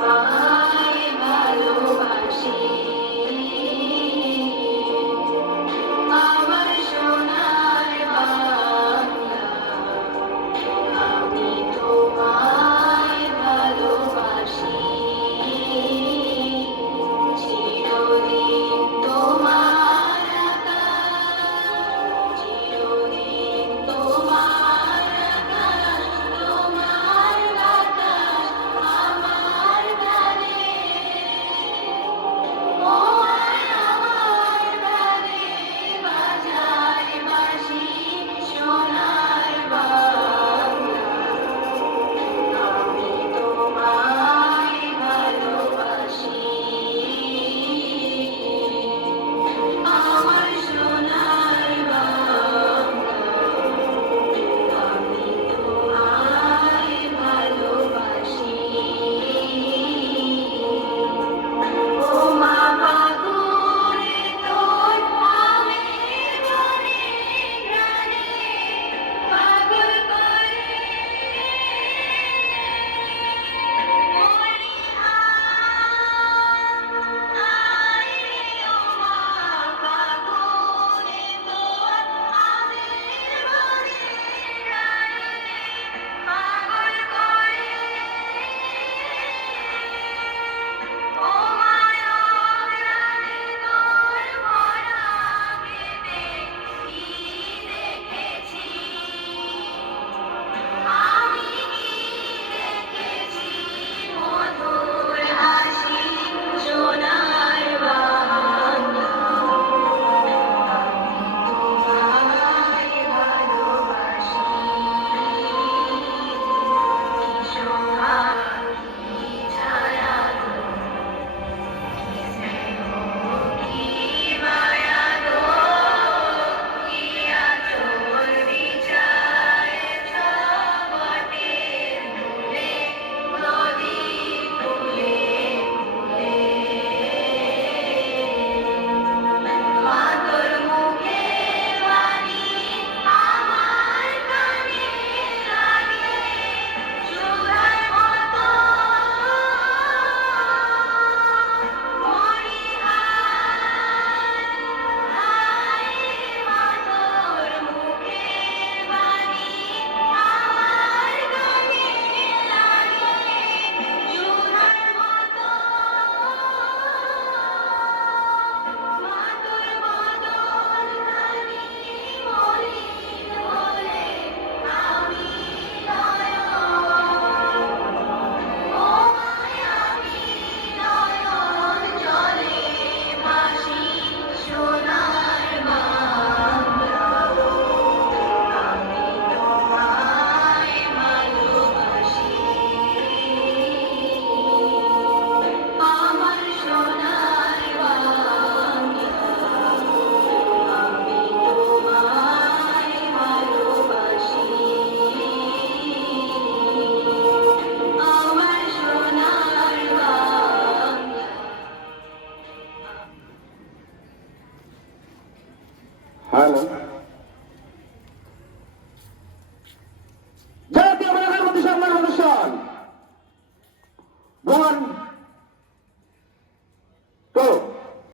তোমায় ভালোবাসি, আমার সোনার বাংলা। আমি তোমায় ভালোবাসি, চিরদিন তোমার আকাশ, চিরদিন তোমার আকাশ, তোমার বাতাস আমার গানে। ও আমার গানে বাজায় বাঁশি, সোনার বাংলা। আমি তোমায় ভালোবাসি, আমার সোনার বাংলা। আমি তোমায় ভালোবাসি। ও মা ফাগুনে তোর আমের বনে ঘ্রাণে পাগল করে মরি আয় রে। ও মা ফাগুনে তোর আমের বনে ঘ্রাণে পাগল করে। ও মায়া প্রাণে তোর ভরা পেটে কি দেখেছি, আমি কি দেখেছি, মধুর হাসি, সোনার বাংলা। আমি তোমায় ভালোবাসি, কি শোভা, কি ছায়া, কি স্নেহ, কি মায়া গো, কি আঁচল বিছায়েছ বটের মূলে, প্রদীপ ফুলে ফুলে। মা তোর মুখের বাণী আমার কানে লাগে সুধার মতো, মরি হায় রে। মা তোর মুখের বাণী আমার কানে লাগে সুধার মতো, মা তোর বদন খানি মলিন হলে আমি নয়ন, ও মায়াবী নয়ন জলে ভাসি, সোনার বাংলা। আমি তোমায় ভালোবাসি, আমার সোনার বাংলা। আমি তোমায় ভালোবাসি, আমার সোনার বাংলা। হ্যালো।